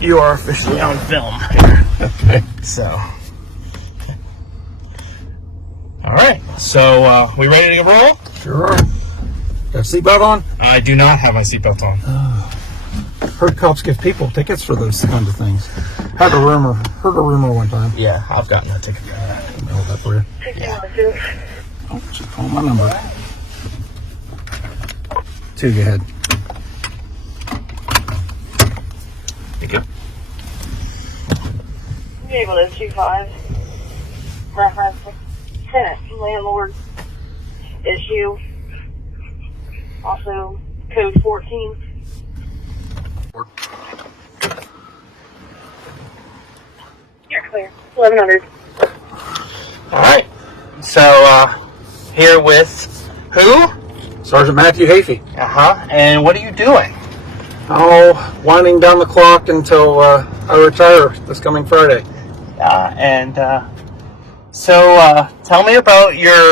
You are officially on film here. Okay. So, all right. So, we ready to roll? Sure are. Got a seatbelt on? I do not have my seatbelt on. Heard cops give people tickets for those kinds of things. Heard a rumor one time. Yeah, I've gotten a ticket for that. Let me hold that for you. Yeah. Oh, she's calling my number. 2, go ahead. You good? Vehicle is 25. Reference tenant landlord issue. Also code 14. You're clear. 1100. All right. So, here with who? Sergeant Matthew Hafey. And what are you doing? Oh, winding down the clock until I retire this coming Friday. So tell me about your,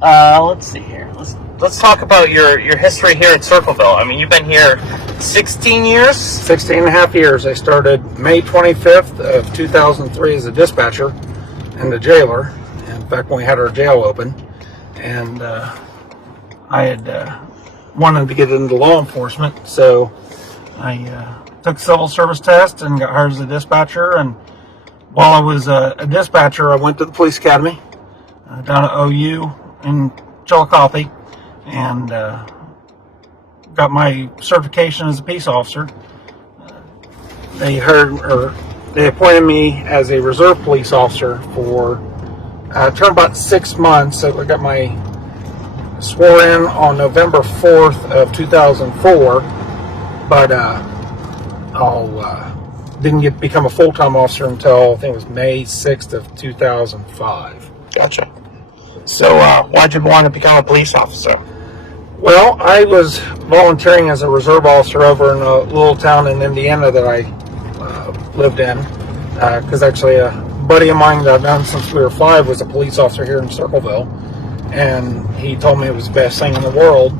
let's see here. Let's talk about your history here at Circleville. I mean, you've been here 16 years? 16 and a half years. I started May 25th of 2003 as a dispatcher and a jailer. In fact, when we had our jail open. And I had wanted to get into law enforcement, so I took civil service test and got hired as a dispatcher. And while I was a dispatcher, I went to the police academy down at OU in Chillicothe and got my certification as a peace officer. They appointed me as a reserve police officer for a term about 6 months. So I got my swore in on November 4th of 2004, but didn't become a full-time officer until I think it was May 6th of 2005. Gotcha. So why'd you want to become a police officer? Well, I was volunteering as a reserve officer over in a little town in Indiana that I lived in, because actually a buddy of mine that I've known since we were 5 was a police officer here in Circleville, and he told me it was the best thing in the world.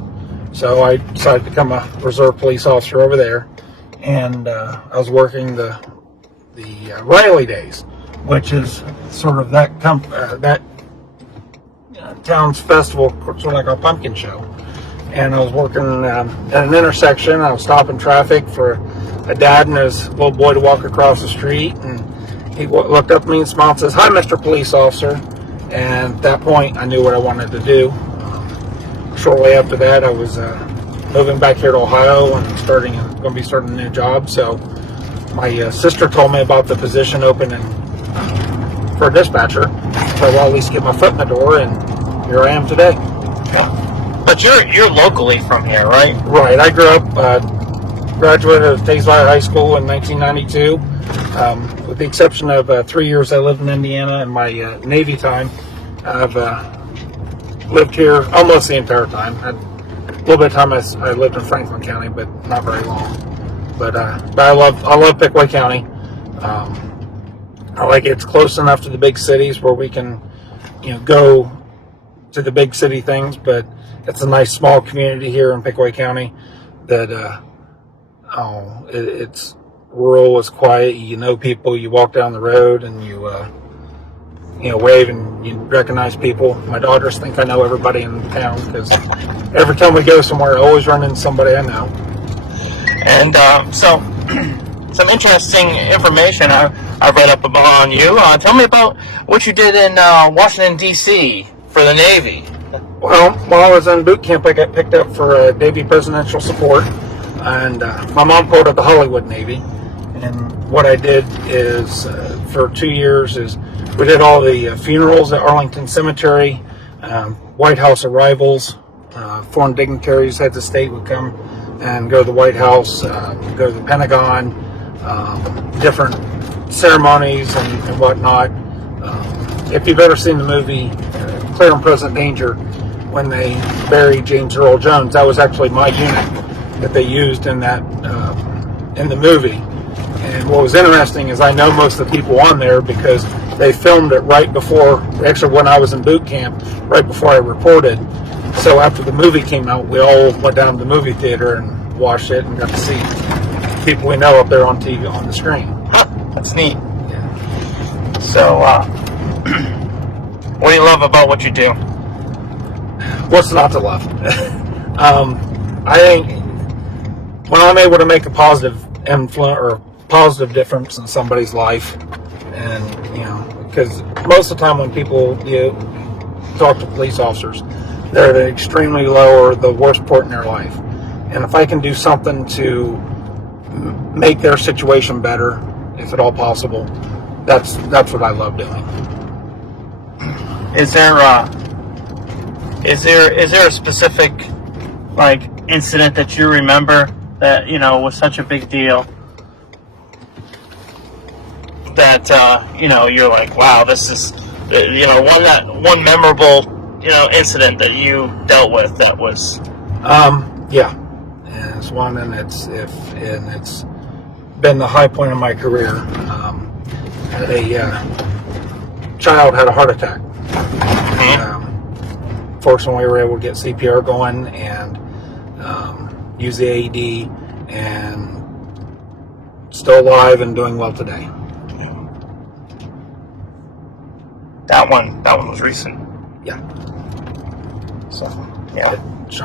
So I decided to become a reserve police officer over there, and I was working the Riley Days, which is sort of that town's festival, sort of like our pumpkin show. And I was working at an intersection. I was stopping traffic for a dad and his little boy to walk across the street, and he looked up at me and smiled and says, "Hi, Mr. Police Officer." And at that point, I knew what I wanted to do. Shortly after that, I was moving back here to Ohio and going to be starting a new job. So my sister told me about the position open for a dispatcher. So I'll at least get my foot in the door, and here I am today. But you're locally from here, right? Right. I grew up, graduated of Hafeys High School in 1992. With the exception of 3 years I lived in Indiana in my Navy time. I've lived here almost the entire time. A little bit of time I lived in Franklin County, but not very long. But I love Pickaway County. I like it. It's close enough to the big cities where we can, go to the big city things, but it's a nice small community here in Pickaway County that it's rural, it's quiet. You know people. You walk down the road and you wave and you recognize people. My daughters think I know everybody in town because every time we go somewhere, I always run into somebody I know. And so, some interesting information I've read up on you. Tell me about what you did in Washington, D.C. for the Navy. Well, while I was in boot camp, I got picked up for Navy presidential support, and my mom called it the Hollywood Navy. And what I did is, for 2 years, we did all the funerals at Arlington Cemetery, White House arrivals, foreign dignitaries, heads of state would come and go to the White House, go to the Pentagon, different ceremonies and whatnot. If you've ever seen the movie Clear and Present Danger, when they buried James Earl Jones, that was actually my unit that they used in that in the movie. And what was interesting is I know most of the people on there because they filmed it right before, actually when I was in boot camp, right before I reported. So after the movie came out, we all went down to the movie theater and watched it and got to see people we know up there on TV on the screen. Huh, that's neat. Yeah. So, what do you love about what you do? What's not to love? I think when I'm able to make a positive influence or positive difference in somebody's life, and because most of the time when people talk to police officers, they're at an extremely low or the worst point in their life, and if I can do something to make their situation better, if at all possible, that's what I love doing. Is there a specific incident that you remember that was such a big deal that you're like, wow, this is one memorable incident that you dealt with that was yeah, and it's one, and it's been the high point of my career. A child had a heart attack. Fortunately, we were able to get CPR going and use the AED, and still alive and doing well today. That one was recent. Yeah. So yeah, it's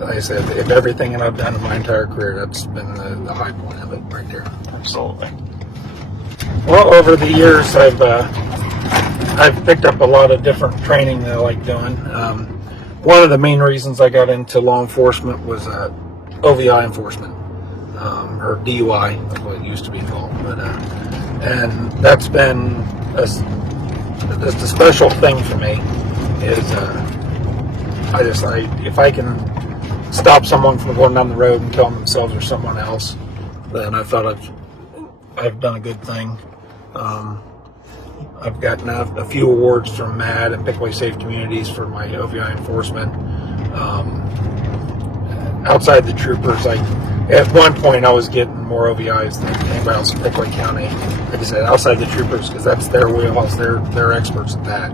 like I said, if everything that I've done in my entire career, that's been the high point of it right there. Absolutely. Well, over the years, I've picked up a lot of different training that I like doing. One of the main reasons I got into law enforcement was OVI enforcement, or DUI, is what it used to be called. But and that's been just a special thing for me. Is if I can stop someone from going down the road and killing themselves or someone else, then I thought I've done a good thing. I've gotten a few awards from MAD and Pickaway Safe Communities for my OVI enforcement. Outside the troopers, at one point I was getting more OVIs than anybody else in Pickaway County. Like I said, outside the troopers, because that's their wheelhouse. They're experts at that.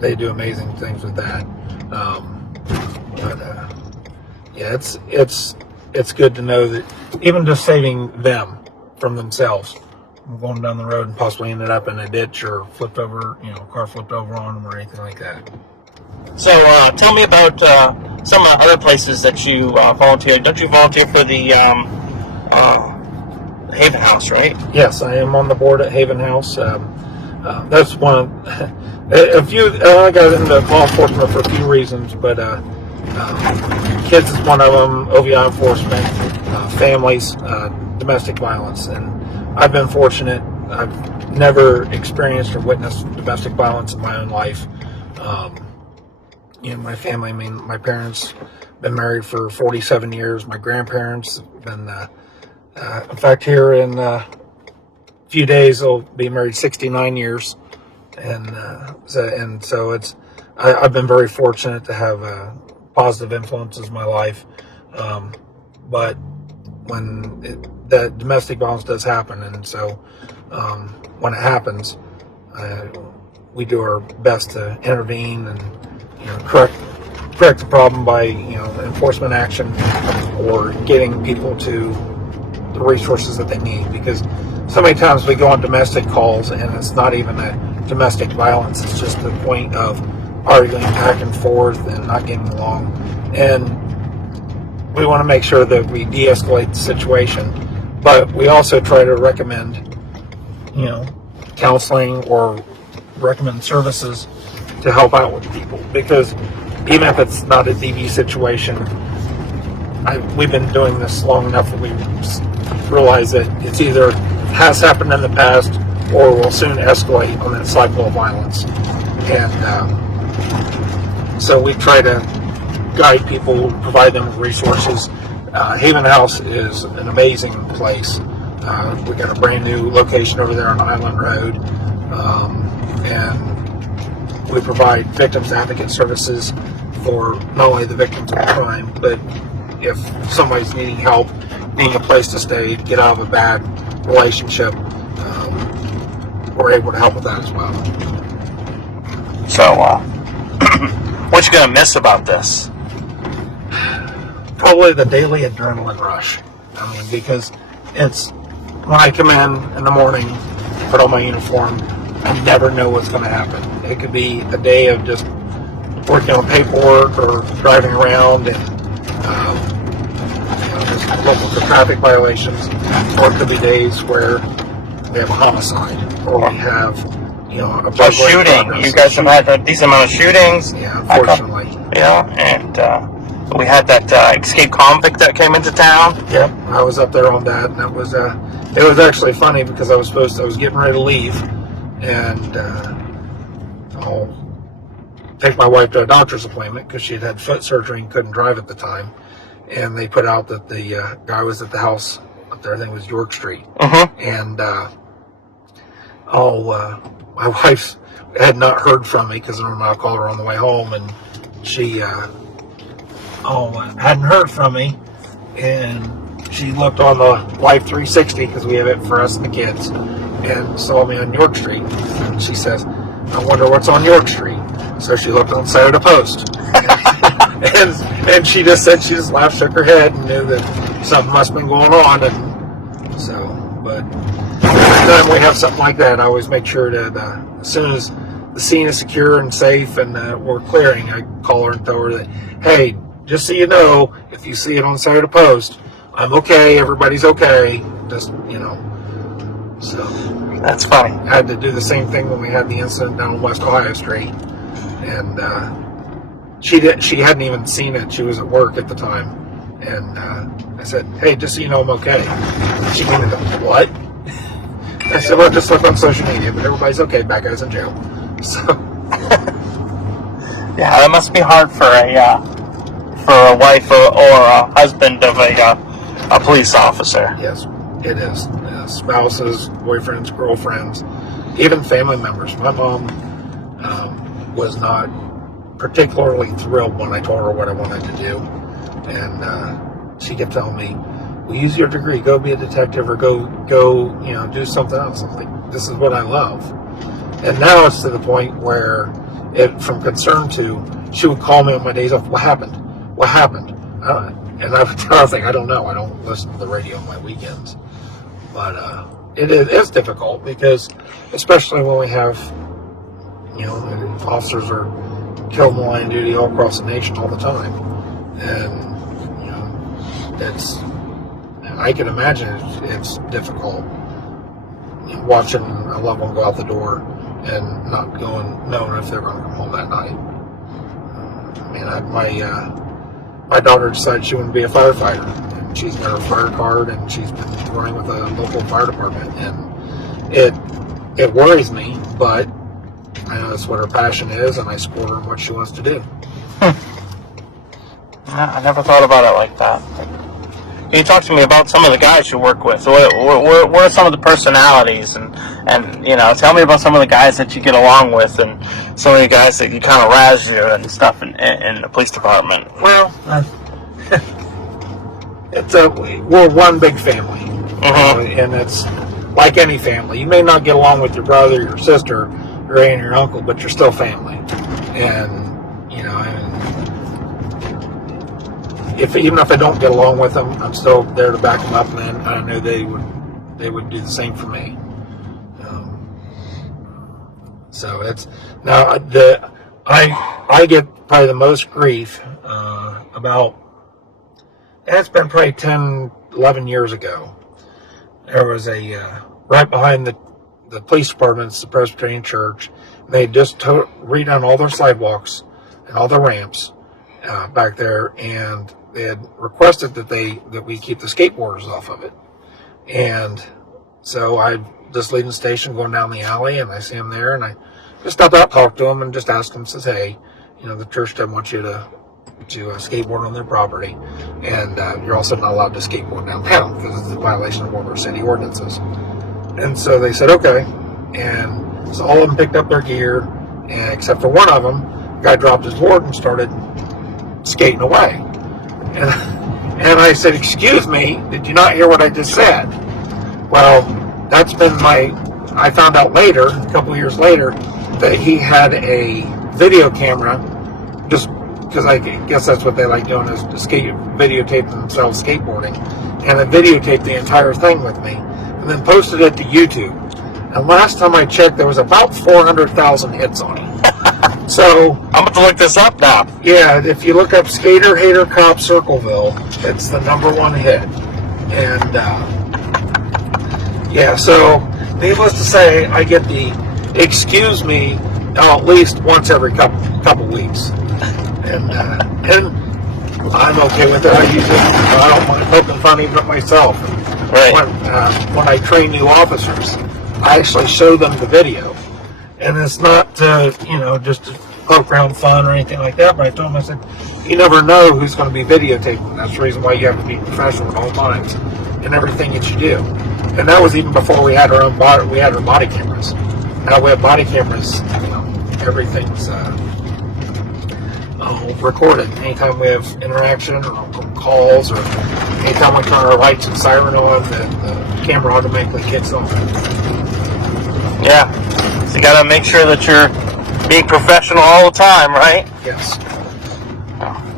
They do amazing things with that. Yeah, it's good to know that even just saving them from themselves, going down the road and possibly ended up in a ditch or flipped over, car flipped over on them or anything like that. So tell me about some of the other places that you volunteer. Don't you volunteer for the Haven House, right? Yes, I am on the board at Haven House. That's one of a few. I only got into law enforcement for a few reasons, but kids is one of them. OVI enforcement, families, domestic violence, and I've been fortunate. I've never experienced or witnessed domestic violence in my own life. My family. I mean, my parents been married for 47 years. My grandparents been. In fact, here in a few days, they'll be married 69 years, and so it's. I've been very fortunate to have positive influences in my life, but when that domestic violence does happen, and so when it happens, we do our best to intervene and correct the problem by enforcement action or getting people to the resources that they need, because so many times we go on domestic calls and it's not even a domestic violence, it's just the point of arguing back and forth and not getting along, and we want to make sure that we de-escalate the situation, but we also try to recommend counseling or recommend services to help out with people, because even if it's not a DV situation, we've been doing this long enough that we realize that it's either has happened in the past or will soon escalate on that cycle of violence. And so we try to guide people, provide them with resources. Haven House is an amazing place. We got a brand new location over there on Island Road, and we provide victims advocate services for not only the victims of the crime, but if somebody's needing help, needing a place to stay, get out of a bad relationship, we're able to help with that as well. So, what you gonna miss about this? probably the daily adrenaline rush. I mean, because it's when I come in the morning, put on my uniform, I never know what's going to happen. It could be a day of just working on paperwork or driving around and just looking for traffic violations, or it could be days where we have a homicide or we have a So shooting. You guys have had a decent amount of shootings. Yeah, unfortunately. And we had that escaped convict that came into town. Yep, I was up there on that, and it was actually funny because I was getting ready to leave, and I'll take my wife to a doctor's appointment because she had foot surgery and couldn't drive at the time, and they put out that the guy was at the house up there. I think it was York Street, and my wife had not heard from me because I called her on the way home, and she hadn't heard from me, and she looked on the Life 360 because we have it for us and the kids, and saw me on York Street, and she says, "I wonder what's on York Street." So she looked on the side of the post, and she just said, she just laughed, shook her head, and knew that something must have been going on. And so, but anytime we have something like that, I always make sure that as soon as the scene is secure and safe and we're clearing, I call her and tell her that, hey, just so you know, if you see it on the side of the post, I'm okay, everybody's okay, just, so. That's funny. I had to do the same thing when we had the incident down on West Ohio Street, and she hadn't even seen it. She was at work at the time, and I said, "Hey, just so you know, I'm okay." She came in, "What?" I said, "Well, just look on social media, but everybody's okay. Bad guy's in jail." So, yeah, it must be hard for a wife or a husband of a police officer. yes, it is. Spouses, boyfriends, girlfriends, even family members. My mom was not particularly thrilled when I told her what I wanted to do, and she kept telling me, "Well, use your degree, go be a detective, or go, do something else." I'm like, "This is what I love." And now it's to the point where, from concern to, she would call me on my days off. What happened? What happened? And I would tell her, "I think I don't know. I don't listen to the radio on my weekends." But it's difficult because, especially when we have, officers are killed in the line of duty all across the nation all the time, and I can imagine it's difficult watching a loved one go out the door and not knowing if they're going to come home that night. My daughter decided she wanted to be a firefighter, and she's got her fire card, and she's been running with a local fire department, and it worries me, but I know that's what her passion is, and I support her in what she wants to do. I never thought about it like that. Can you talk to me about some of the guys you work with? What are some of the personalities, and tell me about some of the guys that you get along with, and some of the guys that you kind of razz you and stuff in the police department. Well, we're one big family, and it's like any family. You may not get along with your brother, your sister, your aunt, your uncle, but you're still family. And even if I don't get along with them, I'm still there to back them up, and I know they would do the same for me. So it's now I get probably the most grief about. It's been probably 10, 11 years ago. There was right behind the police department, it's the Presbyterian Church. They had just redone all their sidewalks and all their ramps back there, and they had requested that we keep the skateboarders off of it. And so I just leaving the station, going down the alley, and I see them there, and I just stopped out, talked to them, and just asked them, says, "Hey, the church doesn't want you to skateboard on their property, and you're also not allowed to skateboard downtown because it's a violation of one of our city ordinances." And so they said, "Okay." And so all of them picked up their gear, and except for one of them, the guy dropped his board and started skating away. And I said, "Excuse me, did you not hear what I just said?" Well, that's been I found out later, a couple of years later, that he had a video camera just because I guess that's what they like doing, is to videotape themselves skateboarding, and then videotaped the entire thing with me, and then posted it to YouTube. And last time I checked, there was about 400,000 hits on it. So I'm going to look this up now. yeah, if you look up Skater Hater Cop Circleville, it's the #1 hit. And yeah, so needless to say, I get the excuse me at least once every couple weeks, and I'm okay with it. I don't mind poking fun even at myself. Right. When I train new officers, I actually show them the video, and it's not just to poke around fun or anything like that. But I told them, I said, you never know who's going to be videotaping. That's the reason why you have to be professional at all times in everything that you do. And that was even before we had our own body cameras. Now we have body cameras. Everything's recorded. Anytime we have interaction or calls, or anytime we turn our lights and siren on, the camera automatically kicks on. Yeah. So you got to make sure that you're being professional all the time, right? Yes.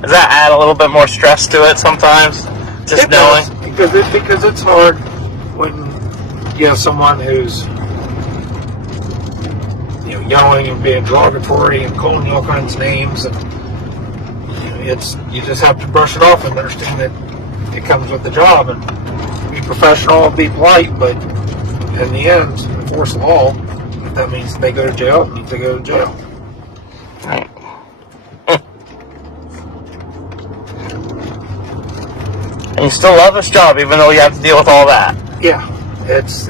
Does that add a little bit more stress to it sometimes? Just It knowing? does, because it's hard when you have someone who's yelling and being derogatory and calling you all kinds of names, and you just have to brush it off and understand that it comes with the job, and be professional and be polite, but in the end, enforce the law. If that means they go to jail, it means they go to jail. Right. And you still love this job, even though you have to deal with all that. Yeah, it's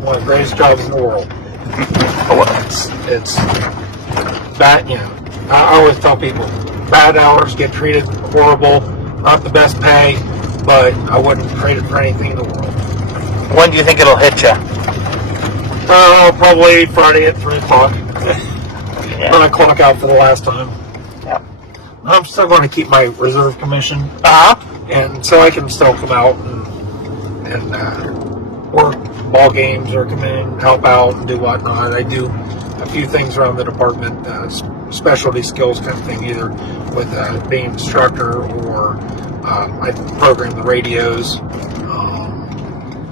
one of the greatest jobs in the world. It's bad. I always tell people, bad hours, get treated horrible, not the best pay, but I wouldn't trade it for anything in the world. When do you think it'll hit you? Probably Friday at 3 o'clock. Yeah. When I clock out for the last time. Yeah. I'm still going to keep my reserve commission, and so I can still come out and work ball games or come in and help out and do whatnot. I do a few things around the department, specialty skills kind of thing, either with being an instructor, or I program the radios,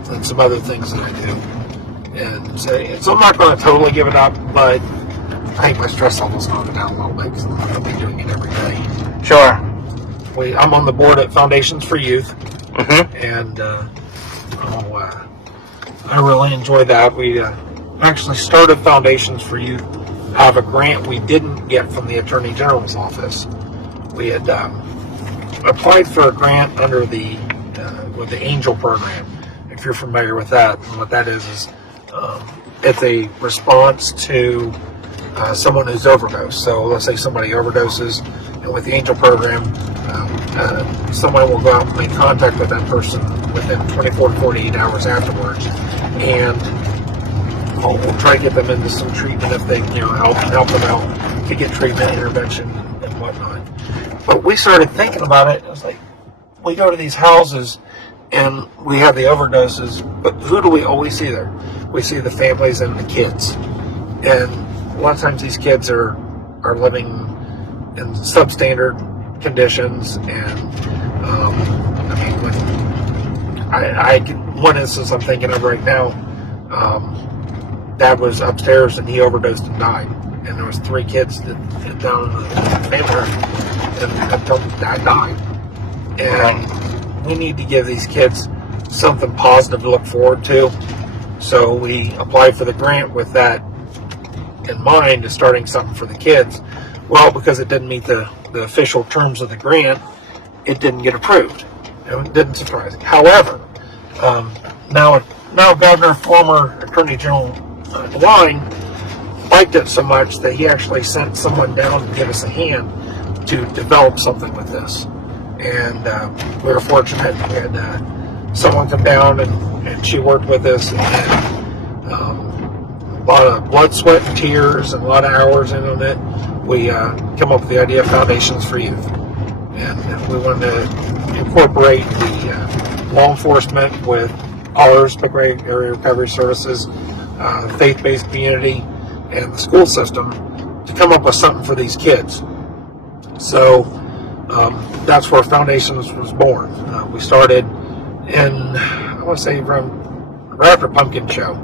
and some other things that I do. And so I'm not going to totally give it up, but I think my stress level's gone down a little bit because I'm not going to be doing it every day. Sure. I'm on the board at Foundations for Youth, Mm-hmm. and I really enjoy that. We actually started Foundations for Youth out of a grant we didn't get from the Attorney General's office. We had applied for a grant under with the Angel program. If you're familiar with that, and what that is it's a response to someone who's overdosed. So let's say somebody overdoses, and with the Angel program, someone will go out and make contact with that person within 24 to 48 hours afterwards, and we'll try to get them into some treatment if they, help them out to get treatment, intervention, and whatnot. But we started thinking about it. It was like, we go to these houses and we have the overdoses, but who do we always see there? We see the families and the kids. And a lot of times these kids are living in substandard conditions, and one instance I'm thinking of right now, Dad was upstairs and he overdosed and died, and there was 3 kids that down in the family, and until Dad died. And we need to give these kids something positive to look forward to, so we applied for the grant with that in mind, is starting something for the kids. Well, because it didn't meet the official terms of the grant, it didn't get approved. It didn't surprise me. However, now Governor, former Attorney General DeWine, liked it so much that he actually sent someone down to give us a hand to develop something with this. And we were fortunate. We had someone come down, and she worked with us, and a lot of blood, sweat, and tears, and a lot of hours in on it. We come up with the idea of Foundations for Youth, and we wanted to incorporate the law enforcement with ours, Pickering Area Recovery Services, faith-based community, and the school system to come up with something for these kids. So that's where Foundations was born. We started in, I want to say, right after Pumpkin Show.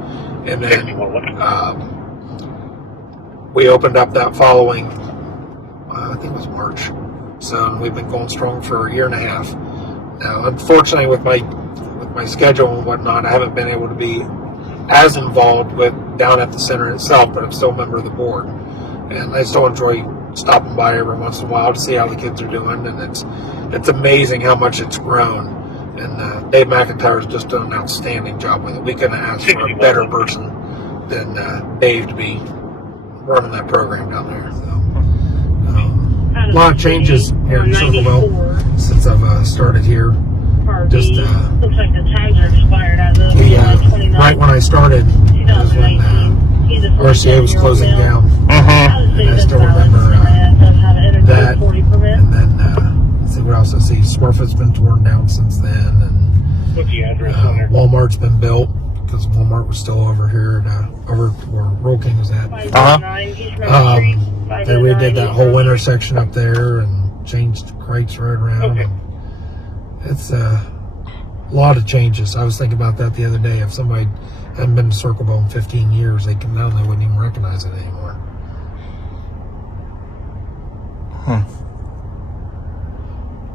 And then we opened up that following, I think it was March. So we've been going strong for a year and a half. Now, unfortunately, with my schedule and whatnot, I haven't been able to be as involved with down at the center itself, but I'm still a member of the board. And I still enjoy stopping by every once in a while to see how the kids are doing. And it's amazing how much it's grown. And Dave McIntyre's just done an outstanding job with it. We couldn't ask for a better person than Dave to be running that program down there. So, a lot of changes here in Circleville since I've started here. Just looks like the tags are expired as of right when I started was when RCA was closing down. And I still remember that. And then let's see what else I see. Smurfit's been torn down since then, and what's the address on there? Walmart's been built because Walmart was still over here, over where Roll King was at. They redid that whole intersection up there and changed crates right around. Okay. It's a lot of changes. I was thinking about that the other day. If somebody hadn't been to Circleville in 15 years, they wouldn't even recognize it anymore.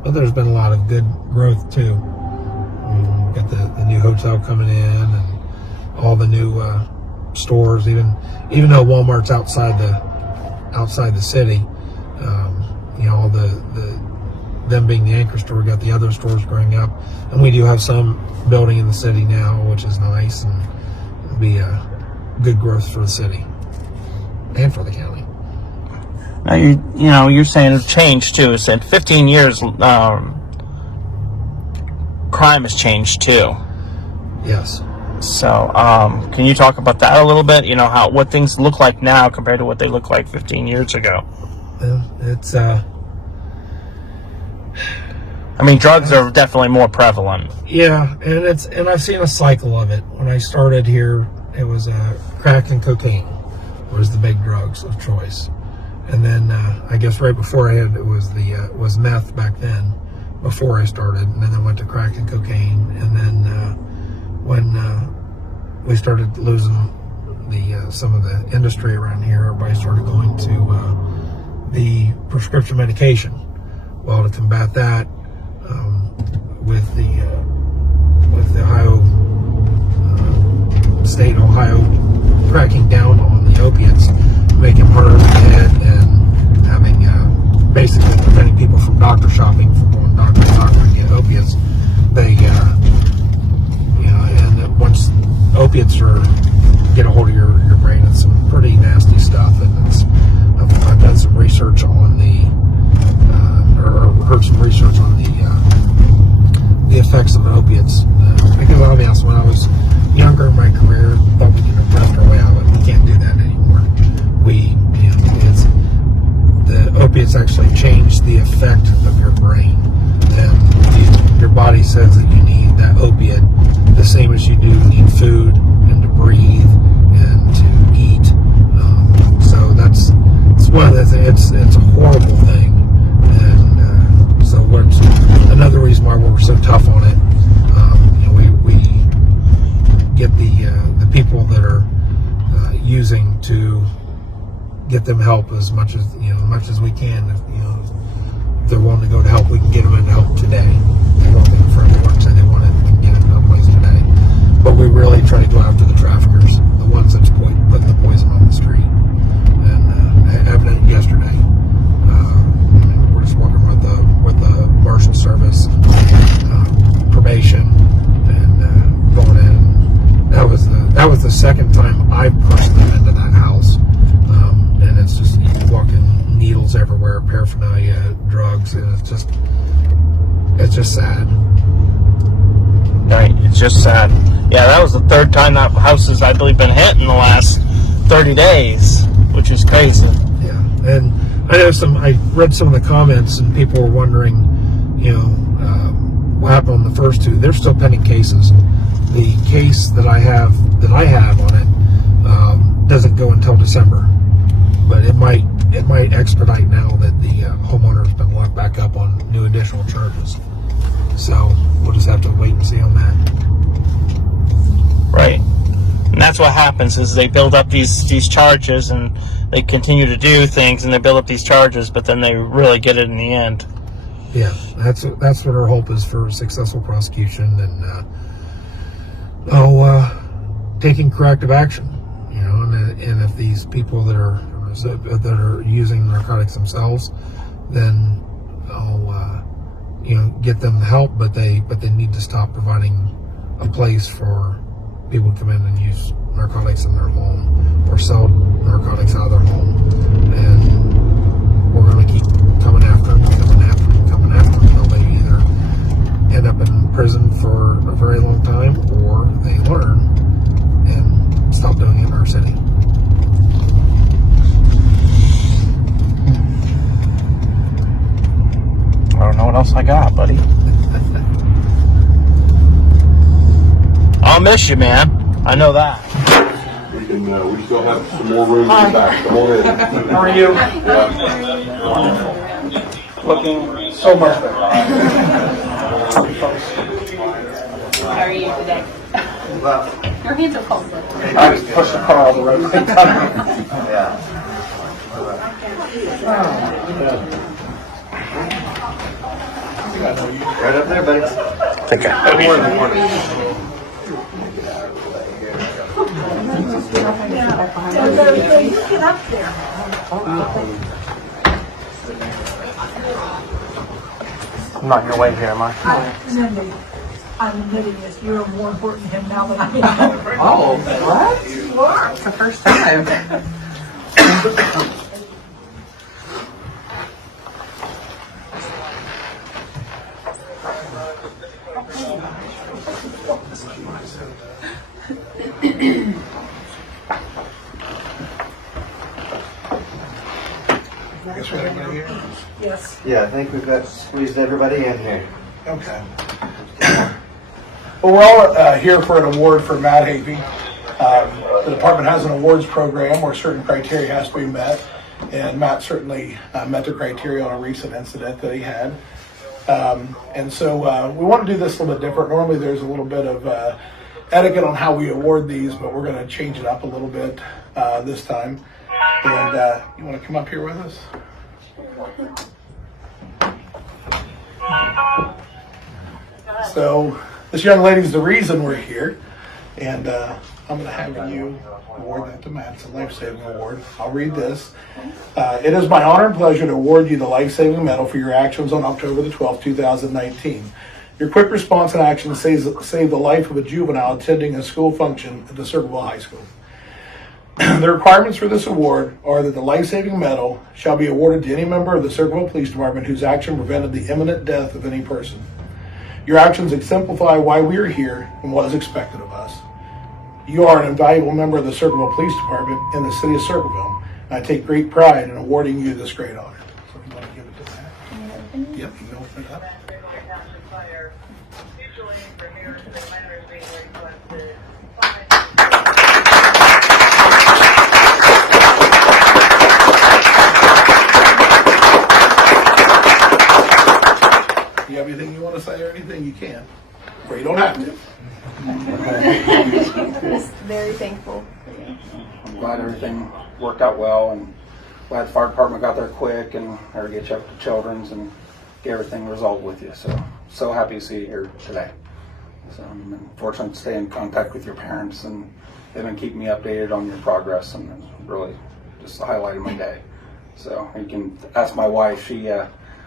But there's been a lot of good growth too. We've got the new hotel coming in and all the new stores. Even though Walmart's outside the city, all them being the anchor store, we got the other stores growing up, and we do have some building in the city now, which is nice, and it'll be a good growth for the city and for the county. Now you're saying it's changed too. It's in 15 years, crime has changed too. Yes. So, can you talk about that a little bit? What things look like now compared to what they looked like 15 years ago. It's drugs are definitely more prevalent. Yeah, and I've seen a cycle of it. When I started here, it was crack and cocaine was the big drugs of choice, and then I guess right before it was meth back then. Before I started, and then I went to crack and cocaine, and then when we started losing some of the industry around here, everybody started going to the prescription medication. Well, to combat that, with the Ohio state Ohio cracking down on the opiates, making them harder to get, and having basically preventing people from doctor shopping, from going doctor to doctor to get opiates. They and once opiates get a hold of your brain, it's some pretty nasty stuff. And I've done some research on or heard some research on the effects of opiates. Because I'll be honest, when I was younger in my career, I thought we could draft our way out of it. We can't do that anymore. The opiates actually change the effect of your brain, and your body says that you need that opiate the same as you do need food and to breathe and to eat. So that's one of the things. It's a horrible thing, and so what's another reason why we're so tough on it. We get the people that are using to get them help as much as we can. If they're willing to go to help, we can get them into help today. I don't think for everyone say they want it, we can get them to a place today. But we really try to go after the traffickers, the ones that's putting the poison on the street. And evident yesterday, we're just working with the marshal service, probation, and going in. That was the second time I pushed them into that house. And it's just walking needles everywhere, paraphernalia, drugs, and it's just sad. Right, it's just sad. Yeah, that was the third time that house has, I believe, been hit in the last 30 days, which is crazy. Yeah, and I read some of the comments, and people were wondering, what happened on the first two. They're still pending cases. The case that I have on it doesn't go until December, but it might it might expedite now that the homeowner's been locked back up on new additional charges. So we'll just have to wait and see on that. Right. And that's what happens is they build up these charges and they continue to do things and they build up these charges, but then they really get it in the end. Yeah, that's what our hope is for successful prosecution and taking corrective action. You know, and if these people that are using narcotics themselves, then I'll get them help, but they need to stop providing a place for people to come in and use narcotics in their home or sell narcotics out of their home. And we're going to keep coming after them until they either end up in prison for a very long time or they learn and stop doing it in our city. I don't know what else I got, buddy. I'll miss you, man. I know that. We still have some more room in the back. Come on in. How are you? Looking so much better. How are you today? Your hands are cold. I just pushed the car all the way. Yeah. Right up there, buddy. Think I I'm not in your way here, am I? Cindy, I'm admitting this. You're more important to him now than I am. Oh, what? You are. It's the first time. Guess what I got here? Yes. Yeah, I think we've got squeezed everybody in here. Okay. Well, we're all here for an award for Matt Hafey. The department has an awards program where certain criteria has to be met, and Matt certainly met the criteria on a recent incident that he had. And so we want to do this a little bit different. Normally there's a little bit of etiquette on how we award these, but we're going to change it up a little bit this time. And you want to come up here with us? So this young lady's the reason we're here, and I'm going to have you award that to Matt. It's a life-saving award. I'll read this. It is my honor and pleasure to award you the life-saving medal for your actions on October the 12th, 2019. Your quick response and action saved the life of a juvenile attending a school function at the Circleville High School. The requirements for this award are that the life-saving medal shall be awarded to any member of the Circleville Police Department whose action prevented the imminent death of any person. Your actions exemplify why we are here and what is expected of us. You are an invaluable member of the Circleville Police Department in the city of Circleville, and I take great pride in awarding you this great honor. So if you want to give it to Matt. Yep, you can open it up. You have anything you want to say or anything, you can. Or you don't have to. Just very thankful for you. I'm glad everything worked out well, and glad the fire department got there quick and had to get you up to Children's and get everything resolved with you. So happy to see you here today. So I'm fortunate to stay in contact with your parents, and they've been keeping me updated on your progress, and it's really just the highlight of my day. So you can ask my wife.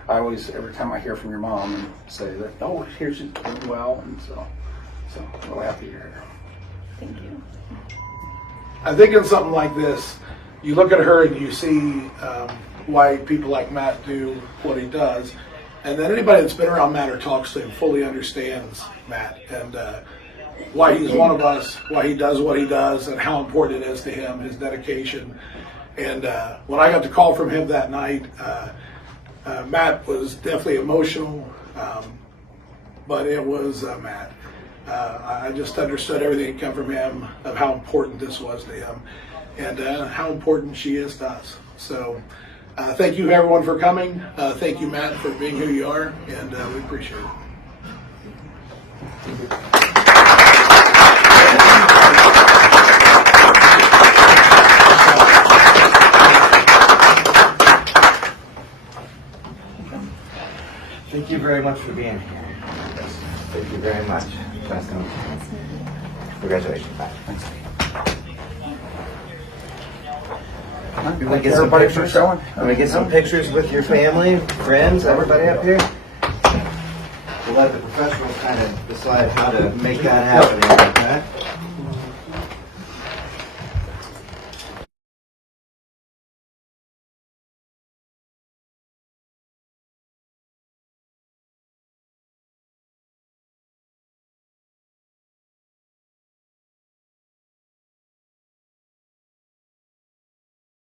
I always, every time I hear from your mom, and say that, oh, here she's doing well, and so I'm really happy you're here. Thank you. I think in something like this, you look at her and you see why people like Matt do what he does, and then anybody that's been around Matt or talks to him fully understands Matt and why he's one of us, why he does what he does, and how important it is to him, his dedication. And when I got the call from him that night, Matt was definitely emotional, but it was Matt. I just understood everything that came from him of how important this was to him and how important she is to us. So Thank you everyone for coming. Thank you, Matt, for being who you are, and we appreciate it. Thank you very much for being here. Thank you very much. Nice to meet you. Congratulations. Bye. I'm gonna get some pictures. I'm gonna get some pictures with your family, friends, everybody up here. We'll let the professionals kind of decide how to make that happen. Okay?